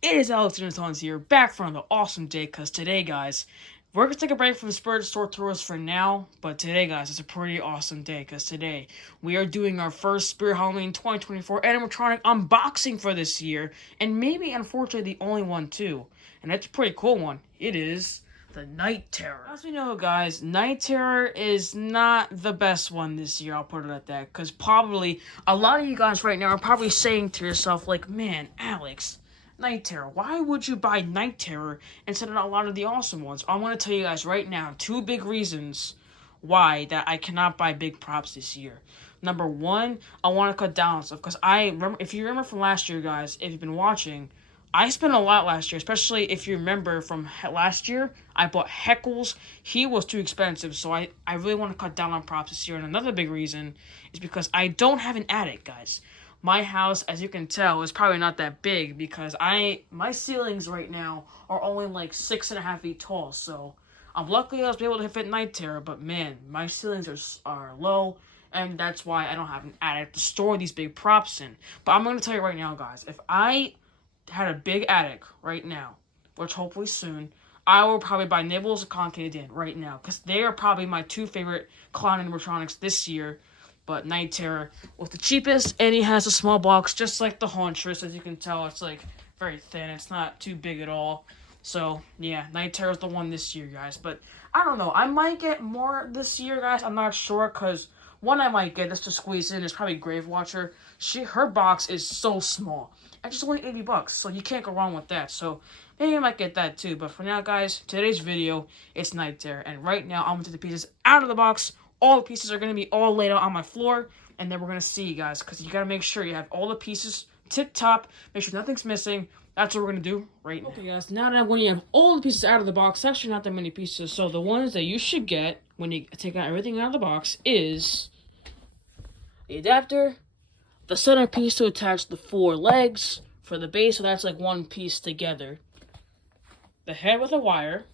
It is AlexandersHaunts here, back for another awesome day, because today, guys, we're going to take a break from the Spirit Store Tours for now, but today, guys, it's a pretty awesome day, because today, we are doing our first Spirit Halloween 2024 animatronic unboxing for this year, and maybe, unfortunately, the only one, too, and that's a pretty cool one. It is the Night Terror. As we know, guys, Night Terror is not the best one this year, I'll put it at that, because probably, a lot of you guys right now are probably saying to yourself, like, man, Alex, Night Terror. Why would you buy Night Terror instead of a lot of the awesome ones? I want to tell you guys right now, two big reasons why that I cannot buy big props this year. Number one, I want to cut down on stuff, because I remember, if you remember from last year, guys, if you've been watching, I spent a lot last year, especially if you remember from last year, I bought Heckles. He was too expensive, so I really want to cut down on props this year. And another big reason is because I don't have an attic, guys. My house, as you can tell, is probably not that big because my ceilings right now are only like 6.5 feet tall. So I'm lucky I was able to fit Night Terror, but man, my ceilings are low, and that's why I don't have an attic to store these big props in. But I'm gonna tell you right now, guys, if I had a big attic right now, which hopefully soon, I will probably buy Nibbles and Concave in right now, because they are probably my two favorite clown animatronics this year. But Night Terror was the cheapest, and he has a small box, just like the Hauntress. As you can tell, it's like very thin. It's not too big at all. So yeah, Night Terror is the one this year, guys. But I don't know. I might get more this year, guys. I'm not sure, because one I might get just to squeeze in is probably Grave Watcher. Her box is so small. And just only $80, so you can't go wrong with that. So maybe I might get that too. But for now, guys, today's video, it's Night Terror. And right now, I'm going to take the pieces out of the box. All the pieces are going to be all laid out on my floor, and then we're going to see, guys, because you got to make sure you have all the pieces tip-top, make sure nothing's missing. That's what we're going to do right now. Okay, guys, now that when you have all the pieces out of the box, actually not that many pieces, so the ones that you should get when you take out everything out of the box is the adapter, the centerpiece to attach the 4 legs for the base, so that's like one piece together, the head with a wire,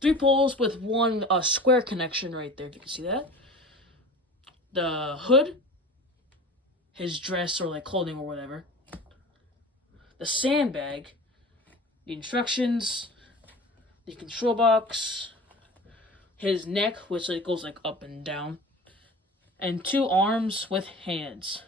3 poles with one square connection right there, if you can see that. The hood, his dress or like clothing or whatever. The sandbag, the instructions, the control box, his neck, which like goes like up and down, and 2 arms with hands.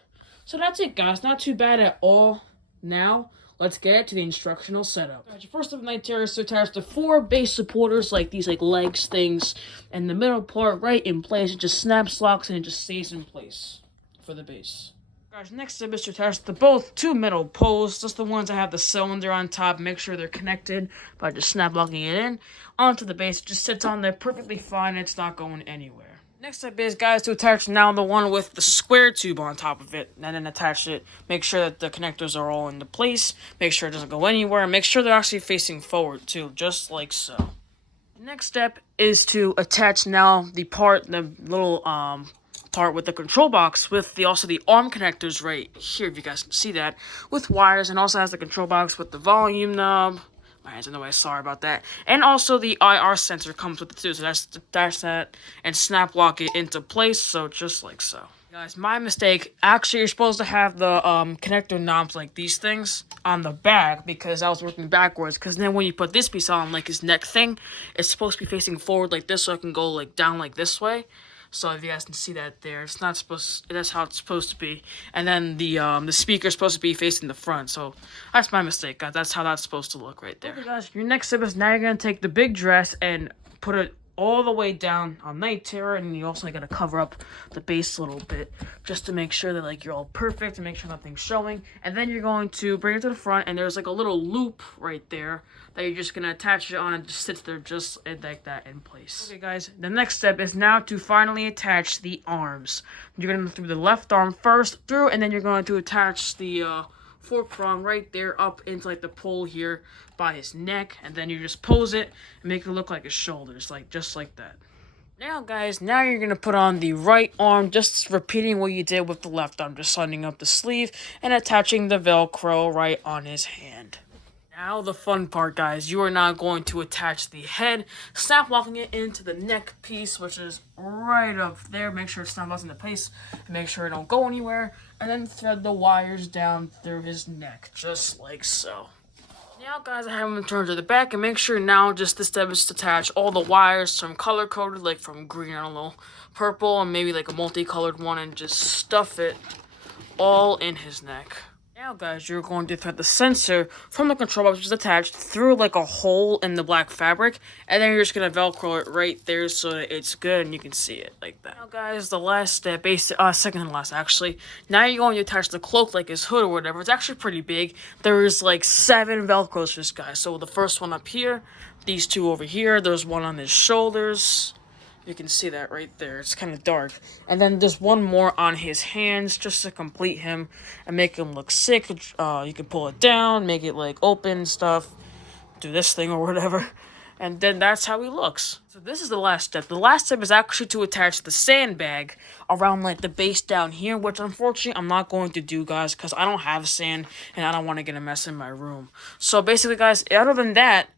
So that's it, guys. Not too bad at all. Now, let's get to the instructional setup. Your first of Night Terror is to attach the 4 base supporters, like these like legs things, and the middle part right in place. It just snaps, locks, and it just stays in place for the base. Guys, next step is to attach the both 2 middle poles, just the ones that have the cylinder on top. Make sure they're connected by just snap locking it in onto the base. It just sits on there perfectly fine. It's not going anywhere. Next step is, guys, to attach now the one with the square tube on top of it, and then attach it. Make sure that the connectors are all into place. Make sure it doesn't go anywhere. Make sure they're actually facing forward, too, just like so. Next step is to attach now the little part with the control box with also the arm connectors right here, if you guys can see that, with wires, and also has the control box with the volume knob. My hands are in the way, sorry about that. And also the IR sensor comes with it too, so that's attach that and snap lock it into place, so just like so. Guys, my mistake. Actually, you're supposed to have the connector knobs like these things on the back, because I was working backwards. Because then when you put this piece on, like his neck thing, it's supposed to be facing forward like this, so it can go like down like this way. So if you guys can see that there, it's not supposed. That's how it's supposed to be. And then the speaker is supposed to be facing the front. So that's my mistake, guys. That's how that's supposed to look right there. Okay, guys. Your next step is now you're gonna take the big dress and put it all the way down on Night Terror, and you also gotta cover up the base a little bit just to make sure that like you're all perfect and make sure nothing's showing. And then you're going to bring it to the front, and there's like a little loop right there that you're just gonna attach it on, and it just sits there just like that in place. Okay, guys, the next step is now to finally attach the arms. You're gonna do the left arm first through, and then you're going to attach the 4-prong right there up into like the pole here by his neck, and then you just pose it and make it look like his shoulders, like just like that. Now, guys, now you're gonna put on the right arm, just repeating what you did with the left arm, just signing up the sleeve and attaching the Velcro right on his hand. Now the fun part, guys. You are now going to attach the head, snap locking it into the neck piece, which is right up there. Make sure it's snap locks into place, and make sure it don't go anywhere. And then thread the wires down through his neck, just like so. Now, guys, I have him turned to the back, and make sure now just this step is to attach all the wires from color-coded, like from green, I don't know, purple, and maybe like a multicolored one, and just stuff it all in his neck. Now, guys, you're going to thread the sensor from the control box, which is attached, through like a hole in the black fabric, and then you're just going to Velcro it right there so that it's good and you can see it like that. Now, guys, the last step, second to last, actually. Now you're going to attach the cloak, like his hood or whatever. It's actually pretty big. There's like 7 Velcros for this guy. So the first one up here, these 2 over here, there's one on his shoulders. You can see that right there. It's kind of dark. And then there's one more on his hands just to complete him and make him look sick. You can pull it down, make it like open and stuff. Do this thing or whatever. And then that's how he looks. So this is the last step. The last step is actually to attach the sandbag around like the base down here, which unfortunately I'm not going to do, guys, because I don't have sand and I don't want to get a mess in my room. So basically, guys, other than that,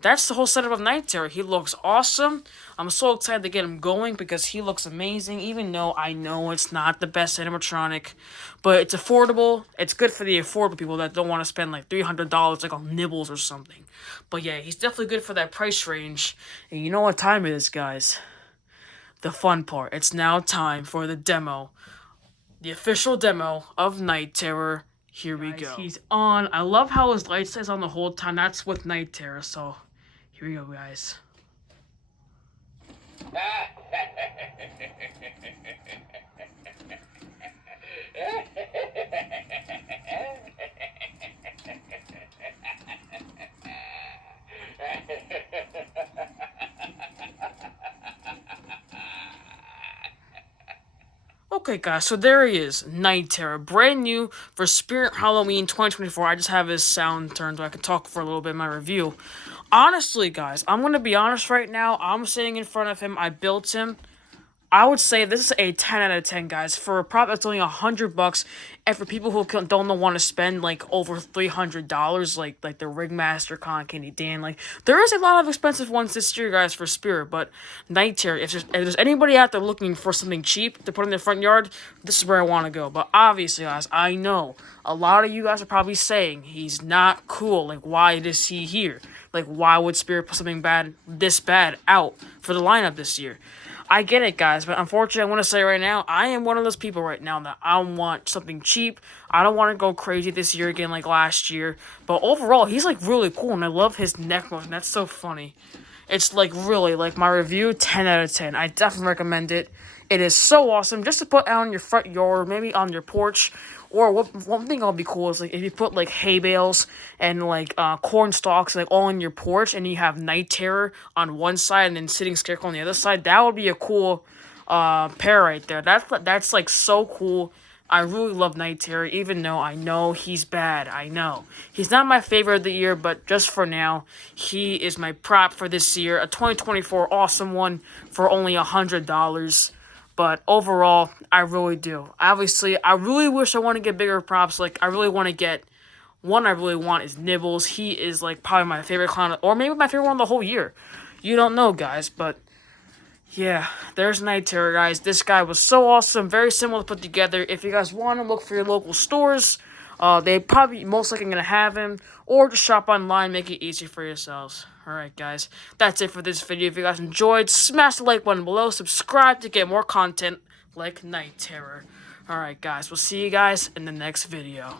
that's the whole setup of Night Terror. He looks awesome. I'm so excited to get him going because he looks amazing, even though I know it's not the best animatronic. But it's affordable. It's good for the affordable people that don't want to spend like $300 like on nibbles or something. But yeah, he's definitely good for that price range. And you know what time it is, guys? The fun part. It's now time for the demo. The official demo of Night Terror. Here we go. He's on. I love how his light stays on the whole time. That's with Night Terror, so here we go, guys. Okay, guys, so there he is, Night Terror, brand new for Spirit Halloween 2024. I just have his sound turned so I can talk for a little bit in my review. Honestly, guys, I'm going to be honest right now. I'm sitting in front of him. I built him. I would say this is a 10 out of 10, guys. For a prop that's only $100, and for people who don't want to spend like over $300, like the Ringmaster, Con Candy Dan, like there is a lot of expensive ones this year, guys, for Spirit. But Night Terror, if there's anybody out there looking for something cheap to put in their front yard, this is where I want to go. But obviously, guys, I know a lot of you guys are probably saying he's not cool. Like, why is he here? Like, why would Spirit put something this bad out for the lineup this year? I get it, guys, but unfortunately, I want to say right now, I am one of those people right now that I want something cheap. I don't want to go crazy this year again like last year. But overall, he's, like, really cool, and I love his neck motion. That's so funny. It's, like, really, like, my review, 10 out of 10. I definitely recommend it. It is so awesome just to put out on your front yard, maybe on your porch. Or one thing that'll be cool is like if you put like hay bales and like corn stalks like all on your porch, and you have Night Terror on one side and then Sitting Scarecrow on the other side. That would be a cool pair right there. That's like so cool. I really love Night Terror, even though I know he's bad. I know he's not my favorite of the year, but just for now, he is my prop for this year. A 2024 awesome one for only $100. But overall, I really do. Obviously, I really wish I want to get bigger props. Like, I really want to get... One I really want is Nibbles. He is, like, probably my favorite clown. Or maybe my favorite one of the whole year. You don't know, guys. But, yeah. There's Night Terror, guys. This guy was so awesome. Very simple to put together. If you guys want to look for your local stores, they probably most likely going to have him. Or just shop online. Make it easy for yourselves. Alright, guys, that's it for this video. If you guys enjoyed, smash the like button below, subscribe to get more content like Night Terror. Alright, guys, we'll see you guys in the next video.